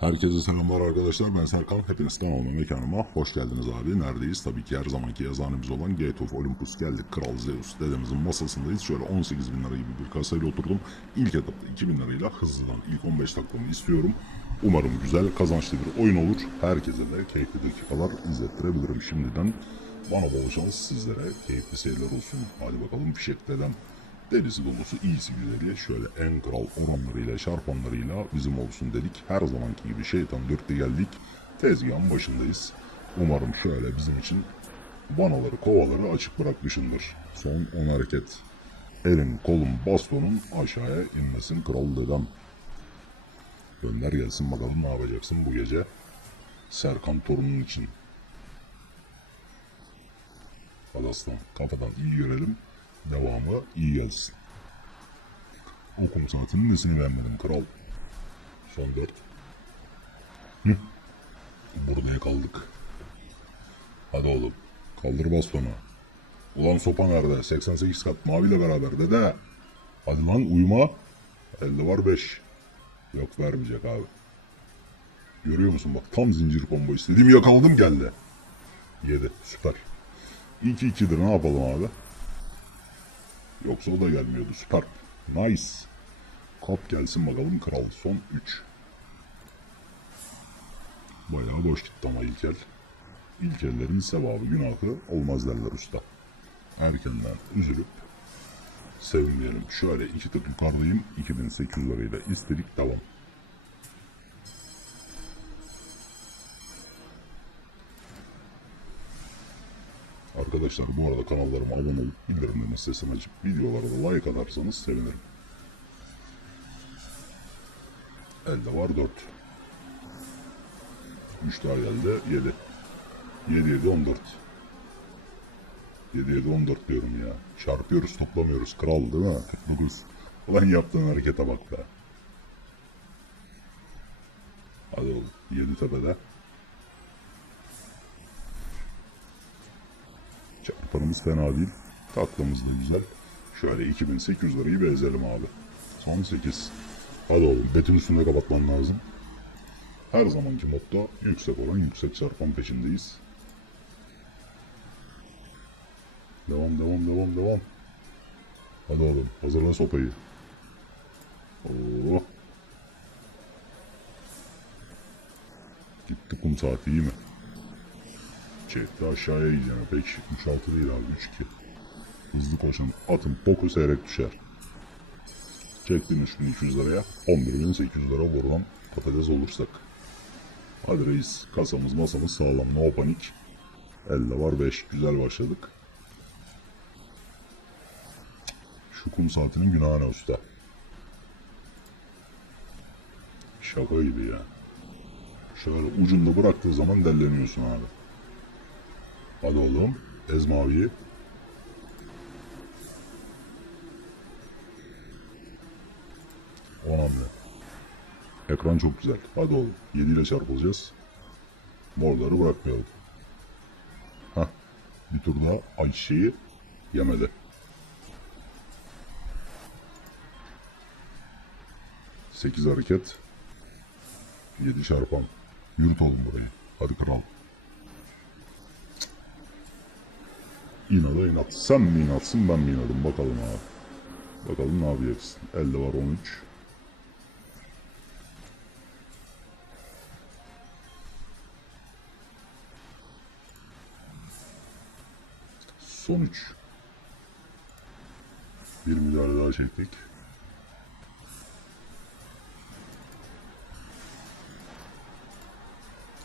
Herkese selamlar arkadaşlar. Ben Serkan. Hepiniz kanalıma, mekanıma hoş geldiniz abi. Neredeyiz? Tabii ki her zamanki yazanımız olan Gate of Olympus geldik. Kral Zeus dedemizin masasındayız. Şöyle 18 bin lira gibi bir kasayla oturdum. İlk etapta 2000 lirayla hızlıdan ilk 15 dakikamı istiyorum. Umarım güzel, kazançlı bir oyun olur. Herkese de keyifli dakikalar izlettirebilirim şimdiden. Bana bol şans sizlere keyifli seyirler olsun. Hadi bakalım fişek Derisi dolusu iyisi güzeli şöyle en kral oranlarıyla şarpanlarıyla bizim olsun dedik. Her zamanki gibi şeytan dörtte geldik. Tezgahın başındayız. Umarım şöyle bizim için vanaları kovaları açık bırakmışındır. Son 10 hareket. Elin kolun bastonun aşağıya inmesin kral dedem. Gönder gelsin bakalım ne yapacaksın bu gece. Serkan torunun için. Hadi aslan kafadan iyi görelim. Devamı iyi gelsin. Okum saatinin nesini beğenmedim kral. Son dört. Hı. Burada kaldık. Hadi oğlum. Kaldır bastonu. Ulan sopa nerede? 88 kat maviyle beraber dede. Hadi lan uyuma. Elde var 5. Yok vermeyecek abi. Görüyor musun bak tam zincir combo istediğim yakaladım geldi. 7 süper. 2-2'dir ne yapalım abi? Yoksa o da gelmiyordu. Süper. Nice. Kap gelsin bakalım kral. Son 3. Bayağı boş gitti ama ilkel. İlkellerin sevabı günahı olmaz derler usta. Erkenden üzülüp sevinmeyelim. Şöyle iki tık yukarıdayım. 2800 lirayla istedik devam. Arkadaşlar bu arada kanallarıma abone olup bildirimlerimi sesini açıp videolara da like atarsanız sevinirim. Elde var 4. 3 daha geldi 7. 7 7 14. 7 7 14 diyorum ya. Çarpıyoruz toplamıyoruz kral değil mi? 49. Ulan yaptığın harekete bak be. Hadi oğlum 7 tepede. Çarpanımız fena değil. Taklamız da güzel. Şöyle 2800 lirayı bezelim abi. Son 8. Hadi oğlum betin üstünde kapatman lazım. Her zamanki motto yüksek olan yüksek çarpan peşindeyiz. Devam devam devam devam. Hadi oğlum hazırla sopayı. Oo. Gitti kum saati iyi mi? Çekti aşağıya yiyeceğim. Pek 3-6 değil abi 3-2. Hızlı koşan atın boku seyrek düşer. Çektin üstünü 200 liraya. 11.800 lira vurulan patates olursak. Hadi reis kasamız masamız sağlam no panik. Elde var 5 güzel başladık. Şu kum saatinin günahı ne usta. Şaka gibi ya. Şöyle ucunda bıraktığı zaman delleniyorsun abi. Hadi oğlum. Ez maviyi. On hamle. Ekran çok güzel. Hadi oğlum. 7 ile çarpılacağız. Morları bırakmayalım. Hah. Bir tur daha Ayşe'yi yemedi. Sekiz hareket. Yedi çarpan. Yürüt oğlum burayı. Hadi kral. İnada inat. Sen mi inatsın ben mi inadım bakalım abi. Bakalım ne yapacaksın. Elde var 13. Son 3. Bir müdahale daha çektik.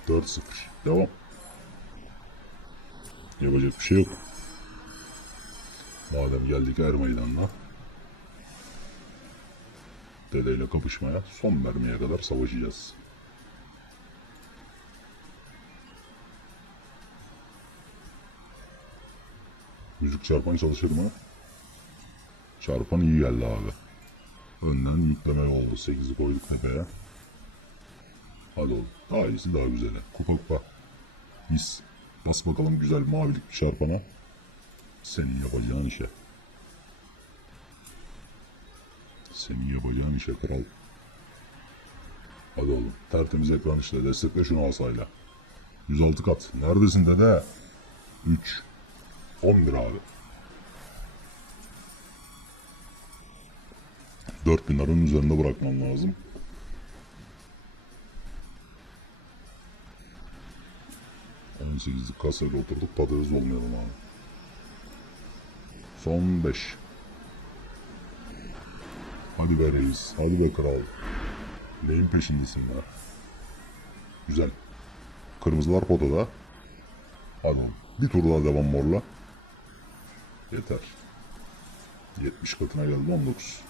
Dört sıfır. Devam. Yapacak bir şey yok. Madem geldik er meydanına. Dedeyle kapışmaya son mermiye kadar savaşacağız. Müzik çarpan çalışır mı? Çarpan iyi geldi abi. Önden yükleme oldu. 8'i koyduk tepeye. Hadi oğlum. Daha iyisi daha güzeli. Kupa kupa. Mis. Bas bakalım güzel mavilik bir çarpana. Senin yapacağın işe. Senin yapacağın işe kral. Hadi oğlum. Tertemiz ekran işte. Destekle şunu asayla. 106 kat. Neredesin dede? 3. 11 abi. 4000 liranın üzerinde bırakmam lazım. On sekizlik kasayla oturduk patates olmayalım abi. Son 5. Hadi be reis, hadi be kral. Neyin peşindesin be? Güzel. Kırmızılar potada. Hadi. Bir tur daha devam morla. Yeter. 70 katına geldi 19.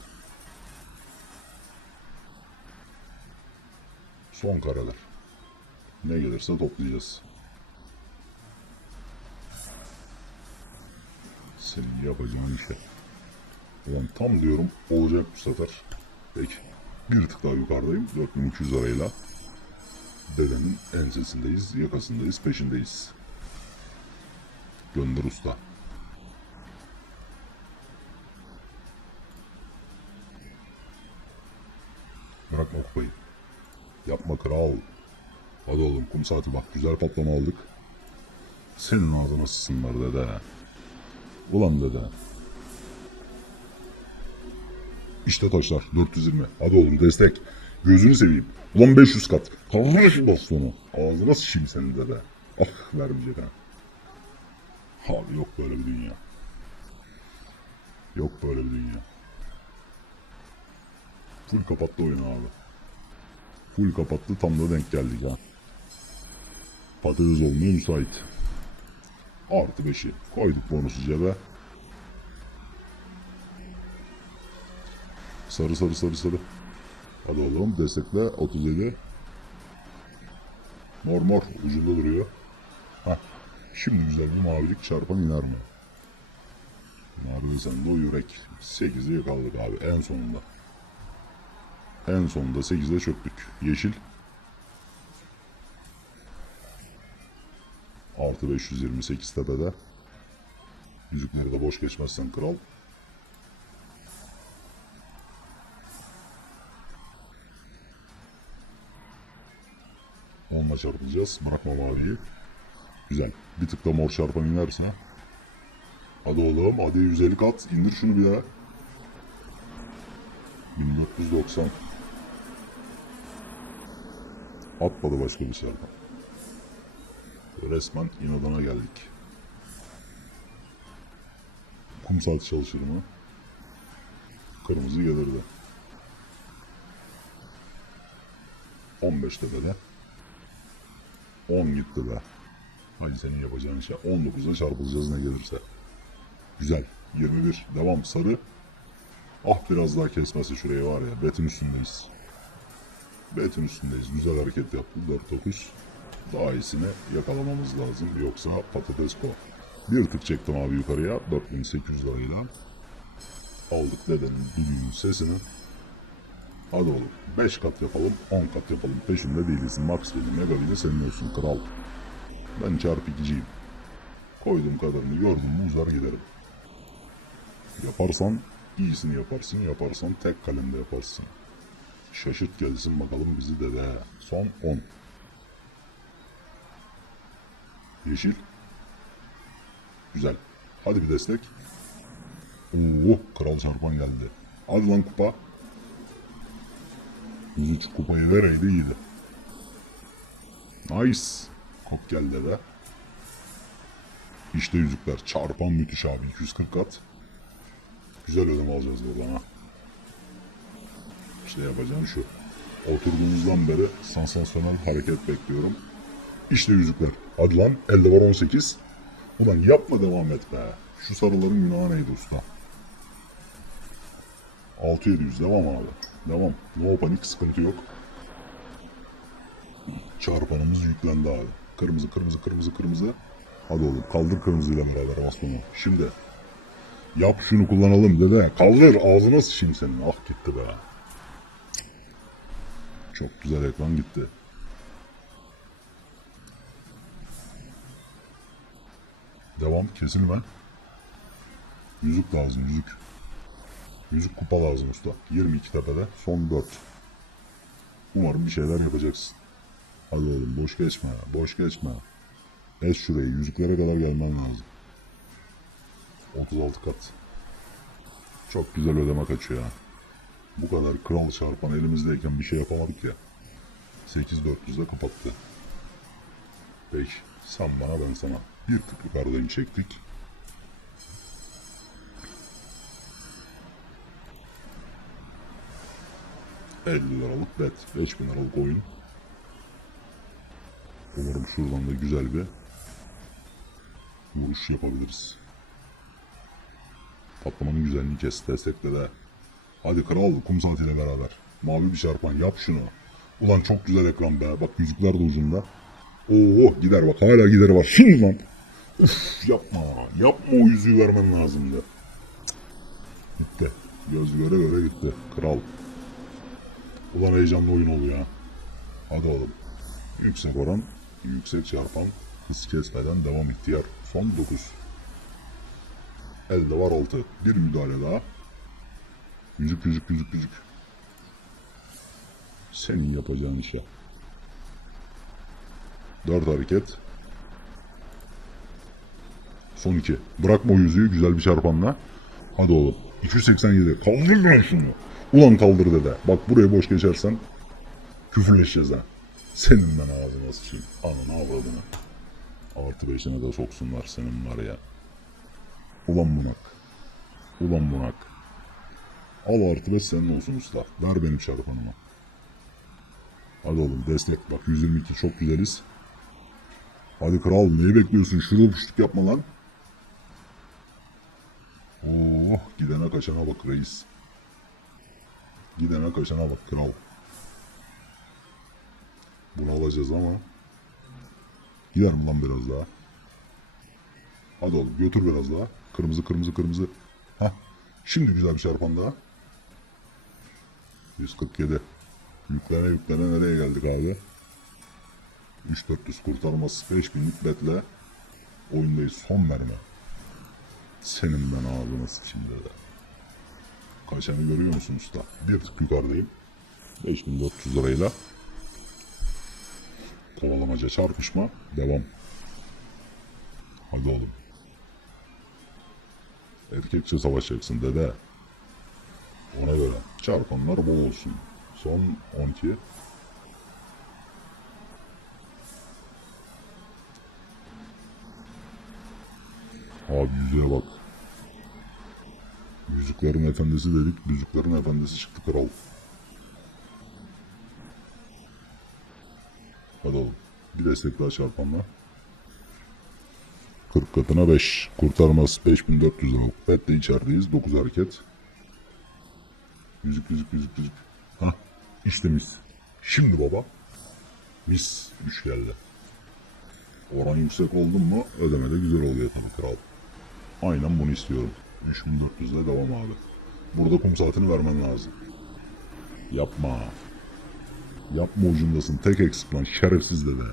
Son kareler. Ne gelirse toplayacağız. Senin yapacağın işe. Ulan tam diyorum olacak bu sefer. Peki. Bir tık daha yukarıdayım. 4200 lirayla. Dedenin ensesindeyiz, yakasındayız, peşindeyiz. Gönder usta. Bırakma kupayı. Yapma kral. Hadi oğlum kum saati bak güzel patlama aldık. Senin ağzına sıçsınlar dede. Ulan dede. İşte taşlar 420. Hadi oğlum destek. Gözünü seveyim. Ulan 500 kat. Şu bastonu. Ağzına sıçayım senin dede. Ah vermeyecek ha. Abi yok böyle bir dünya. Yok böyle bir dünya. Full kapattı oyunu abi. Full kapattı tam da denk geldik ha. Patates olmaya müsait. Artı 5'i koyduk bonusu cebe. Sarı sarı sarı sarı. Hadi oğlum destekle 37. Mor mor ucunda duruyor. Hah. Şimdi güzel bir mavilik çarpan iner mi? Nerede sende o yürek? 8'i yakaladık abi en sonunda. En sonunda 8'de çöktük. Yeşil. Artı 528 tepede. Yüzükleri de boş geçmezsen kral. Onunla çarpılacağız. Bırakma maviyi. Güzel. Bir tık da mor çarpan inerse. Hadi oğlum hadi 150 kat. indir şunu bir daha. 1490. Atmadı başka bir çarpan. Resmen inadına geldik. Kum saati çalışır mı? Kırmızı gelirdi. 15 tepede. 10 gitti be. Hani senin yapacağın şey 19'a çarpılacağız ne gelirse. Güzel. 21. Devam sarı. Ah biraz daha kesmesi şuraya var ya. Betin üstündeyiz. Betin üstündeyiz. Güzel hareket yaptı. 4-9. Daha iyisini yakalamamız lazım. Yoksa patates ko. Bir tık çektim abi yukarıya. 4800 lirayla. Aldık dedenin düdüğünün sesini. Hadi oğlum 5 kat yapalım 10 kat yapalım peşinde değiliz. Max dedi mega bile senin olsun kral. Ben çarpı ikiciyim. Koyduğum kadarını gördüm mü uzar giderim. Yaparsan iyisini yaparsın yaparsan tek kalemde yaparsın. Şaşırt gelsin bakalım bizi de de. Son 10. Yeşil. Güzel. Hadi bir destek. Oo, kral çarpan geldi. Hadi lan kupa. 103 kupayı vereydi iyiydi. Nice. Kop geldi be. İşte yüzükler. Çarpan müthiş abi. 240 kat. Güzel ödeme alacağız buradan ha. İşte yapacağım şu. Oturduğumuzdan beri sansasyonel hareket bekliyorum. İşte yüzükler. Hadi lan elde var 18. Ulan yapma devam et be. Şu sarıların günahı neydi usta? 6700 devam abi. Devam. No panik sıkıntı yok. Çarpanımız yüklendi abi. Kırmızı kırmızı kırmızı kırmızı. Hadi oğlum kaldır kırmızıyla beraber bastonu. Şimdi. Yap şunu kullanalım dede. Kaldır ağzına sıçayım senin. Ah gitti be. Çok güzel ekran gitti. Devam kesilme. Yüzük lazım yüzük. Yüzük kupa lazım usta. 22 tepede. Son 4. Umarım bir şeyler yapacaksın. Hadi oğlum boş geçme, boş geçme. Es şurayı, yüzüklere kadar gelmen lazım. 36 kat. Çok güzel ödeme kaçıyor ha. Bu kadar kral çarpan elimizdeyken bir şey yapamadık ya. 8400'de kapattı. Peki sen bana ben sana. Bir tık yukarıdayım çektik. ...50 liralık bet, 5000 liralık oyun. Umarım şuradan da güzel bir vuruş yapabiliriz. Patlamanın güzelliğini kes, destekle de. Hadi kral kum saatiyle beraber. Mavi bir çarpan yap şunu. Ulan çok güzel ekran be. Bak yüzükler de ucunda. Oo gider bak hala gideri var. Şimdi lan. Uf yapma. Yapma o yüzüğü vermen lazımdı. Gitti. Göz göre göre gitti. Kral. Ulan heyecanlı oyun oldu ya. Hadi oğlum. Yüksek oran, yüksek çarpan, hız kesmeden devam ihtiyar. Son 9. Elde var 6. Bir müdahale daha. Yüzük yüzük yüzük yüzük. Senin yapacağın işe. 4 hareket. Son 2. Bırakma o yüzüğü güzel bir çarpanla. Hadi oğlum. 287. Kaldır lan şunu. Ulan kaldır dede. Bak buraya boş geçersen küfürleşeceğiz ha. Senin ben ağzına sıçayım. Ananı avradını. Artı beşine de soksunlar senin var ya. Ulan bunak. Ulan bunak. Al artı beş senin olsun usta. Ver benim çarpanıma. Hadi oğlum destek bak 122 çok güzeliz. Hadi kral neyi bekliyorsun? Şurada uçluk yapma lan. Oh gidene kaçana bak reis. Gidene kaçana bak kral. Bunu alacağız ama. Gider mi lan biraz daha? Hadi oğlum götür biraz daha. Kırmızı kırmızı kırmızı. Heh. Şimdi güzel bir çarpan daha. 147. Yüklene yüklene nereye geldik abi? 3400 kurtarmaz 5000'lik betle oyundayız son mermi. Senin ben ağzına sıçayım dedi. Kaçanı görüyor musun usta? Bir tık yukarıdayım. 5400 lirayla. Kovalamaca çarpışma. Devam. Hadi oğlum. Erkekçe savaşacaksın dede. Ona göre. Çarpanlar bol olsun. Son 12. Abi yüzüğe bak. Yüzüklerin efendisi dedik. Yüzüklerin efendisi çıktı kral. Hadi oğlum. Bir destek daha çarpanla. 40 katına 5. Kurtarmaz 5400 lira. Bet de içerideyiz. 9 hareket. Yüzük yüzük yüzük yüzük. Hah. işte mis. Şimdi baba. Mis. 3 geldi. Oran yüksek oldun mu ödeme de güzel oluyor tabii kral. Aynen bunu istiyorum. 3400 ile devam abi. Burada kum saatini vermen lazım. Yapma. Yapma ucundasın. Tek eksik lan. Şerefsiz dede.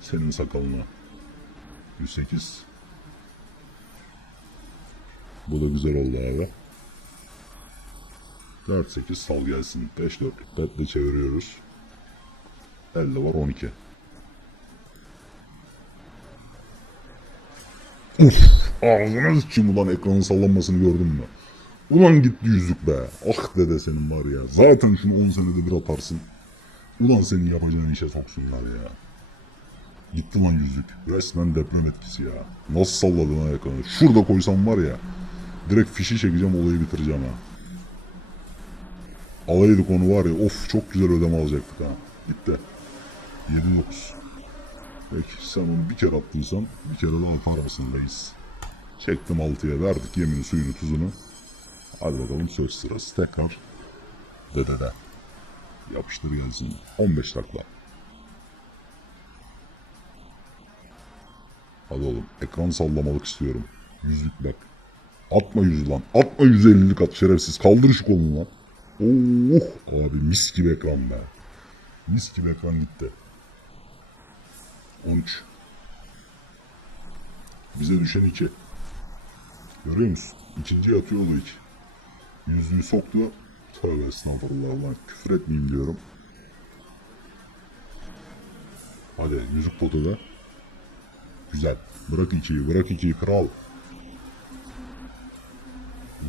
Senin sakalına. 108. Bu da güzel oldu abi. 4-8 sal gelsin. 5-4 betle çeviriyoruz. Elde var 12. Uf! Ağzına sıçayım ulan ekranın sallanmasını gördün mü? Ulan gitti yüzük be. Ah dede senin var ya. Zaten şunu 10 senede bir atarsın. Ulan senin yapacağın işe soksunlar ya. Gitti lan yüzük. Resmen deprem etkisi ya. Nasıl salladın ha ekranı? Şurada koysam var ya. Direkt fişi çekeceğim olayı bitireceğim ha. Alaydık onu var ya of çok güzel ödeme alacaktık ha. Gitti. 7-9. Peki sen onu bir kere attıysan bir kere daha atar mısın reis? Çektim 6'ya verdik yemini suyunu tuzunu. Hadi bakalım söz sırası tekrar. Dedede. Yapıştır gelsin. 15 takla. Hadi oğlum ekran sallamalık istiyorum. Yüzlük bak. Atma yüzü lan. Atma 150'lik at şerefsiz. Kaldır şu kolunu lan. Oh abi mis gibi ekran be. Mis gibi ekran gitti. 13. Bize düşen 2. Görüyor musun? İkinci yatıyor o da 2. Yüzüğü soktu. Tövbe estağfurullah lan. Küfür etmeyeyim diyorum. Hadi yüzük potada. Güzel. Bırak ikiyi, bırak ikiyi kral.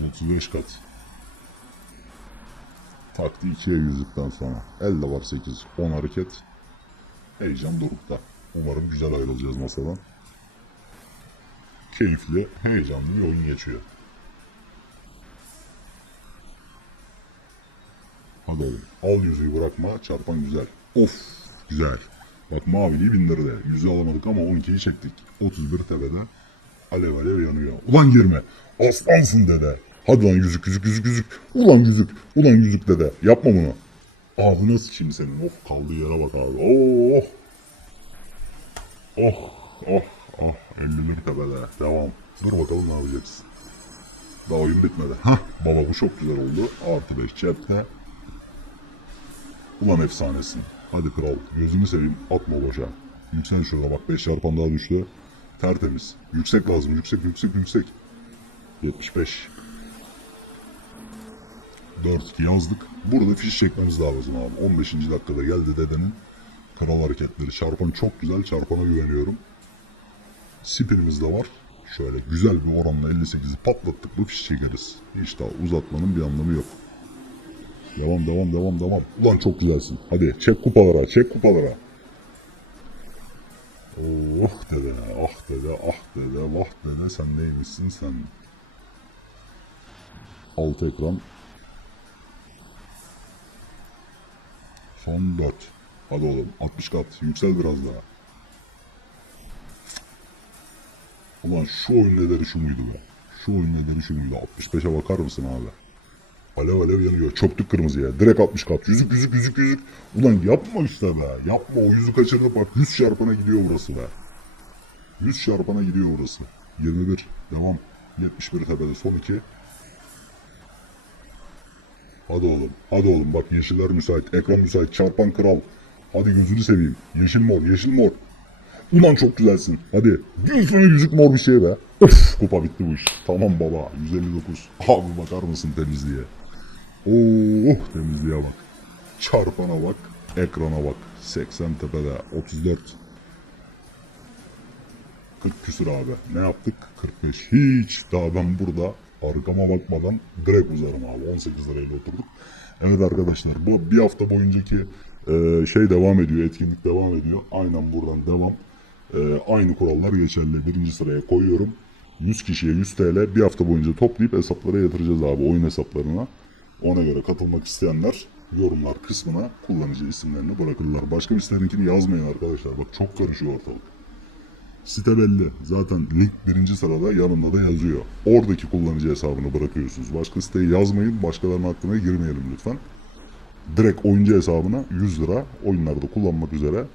35 kat. Taktı ikiye yüzükten sonra. Elde var 8. 10 hareket. Heyecan dorukta. Umarım güzel ayrılacağız masadan. Keyifli, heyecanlı bir oyun geçiyor. Hadi oğlum. Al yüzüğü bırakma. Çarpan güzel. Of. Güzel. Bak maviliği bindirdi. Yüzüğü alamadık ama 12'yi çektik. 31 tepede. Alev alev yanıyor. Ulan girme. Aslansın dede. Hadi lan yüzük yüzük yüzük yüzük. Ulan yüzük. Ulan yüzük dede. Yapma bunu. Ağzına sıçayım senin. Of kaldığı yere bak abi. Oh. Oh. Oh. Oh. 50'lik tepede. Devam. Dur bakalım ne yapacaksın. Daha oyun bitmedi. Hah. Baba bu çok güzel oldu. Artı 5 cepte. Ulan efsanesin. Hadi kral gözünü seveyim atma boşa. Yüksel şurada bak 5 çarpan daha düştü. Tertemiz. Yüksek lazım yüksek yüksek yüksek. 75. 4-2 yazdık. Burada fiş çekmemiz lazım abi. 15. dakikada geldi dedenin kral hareketleri. Çarpan çok güzel. Çarpana güveniyorum. Spinimiz de var. Şöyle güzel bir oranla 58'i patlattık bu fiş çekeriz. Hiç daha uzatmanın bir anlamı yok. Devam devam devam devam. Ulan çok güzelsin. Hadi çek kupalara çek kupalara. Oh dede ah dede ah dede vah dede sen neymişsin sen. Alt ekran. Son 4. Hadi oğlum 60 kat yüksel biraz daha. Ulan şu oyun nedeni şu muydu be? Şu oyun nedeni şu muydu? 65'e bakar mısın abi? Alev alev yanıyor. Çöktük kırmızıya. Direkt 60 kat. Yüzük yüzük yüzük yüzük. Ulan yapma işte be. Yapma o yüzü kaçırdık bak. 100 çarpana gidiyor burası be. 100 çarpana gidiyor burası. 21. Devam. 71 tepede son 2. Hadi oğlum. Hadi oğlum bak yeşiller müsait. Ekran müsait. Çarpan kral. Hadi gözünü seveyim. Yeşil mor. Yeşil mor. Ulan çok güzelsin. Hadi. Bir yüzük mor bir şey be. Of kupa bitti bu iş. Tamam baba. 159. Abi bakar mısın temizliğe? Oh temizliğe bak. Çarpana bak. Ekrana bak. 80 tepede. 34. 40 küsür abi. Ne yaptık? 45. Hiç. Daha ben burada arkama bakmadan direkt uzarım abi. 18 lirayla oturduk. Evet arkadaşlar bu bir hafta boyuncaki şey devam ediyor. Etkinlik devam ediyor. Aynen buradan devam. E, aynı kurallar geçerli. Birinci sıraya koyuyorum. 100 kişiye 100 TL bir hafta boyunca toplayıp hesaplara yatıracağız abi oyun hesaplarına. Ona göre katılmak isteyenler yorumlar kısmına kullanıcı isimlerini bırakırlar. Başka birisininkini yazmayın arkadaşlar. Bak çok karışıyor ortalık. Site belli. Zaten link birinci sırada yanında da yazıyor. Oradaki kullanıcı hesabını bırakıyorsunuz. Başka siteyi yazmayın. Başkalarının hakkına girmeyelim lütfen. Direkt oyuncu hesabına 100 lira oyunlarda kullanmak üzere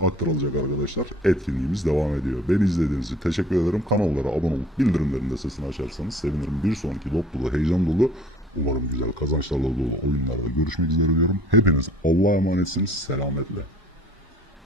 aktarılacak arkadaşlar. Etkinliğimiz devam ediyor. Beni izlediğiniz için teşekkür ederim. Kanallara abone olup bildirimlerin de sesini açarsanız sevinirim. Bir sonraki dop dolu, heyecan dolu, umarım güzel kazançlarla dolu oyunlarda görüşmek üzere diyorum. Hepiniz Allah'a emanetsiniz. Selametle.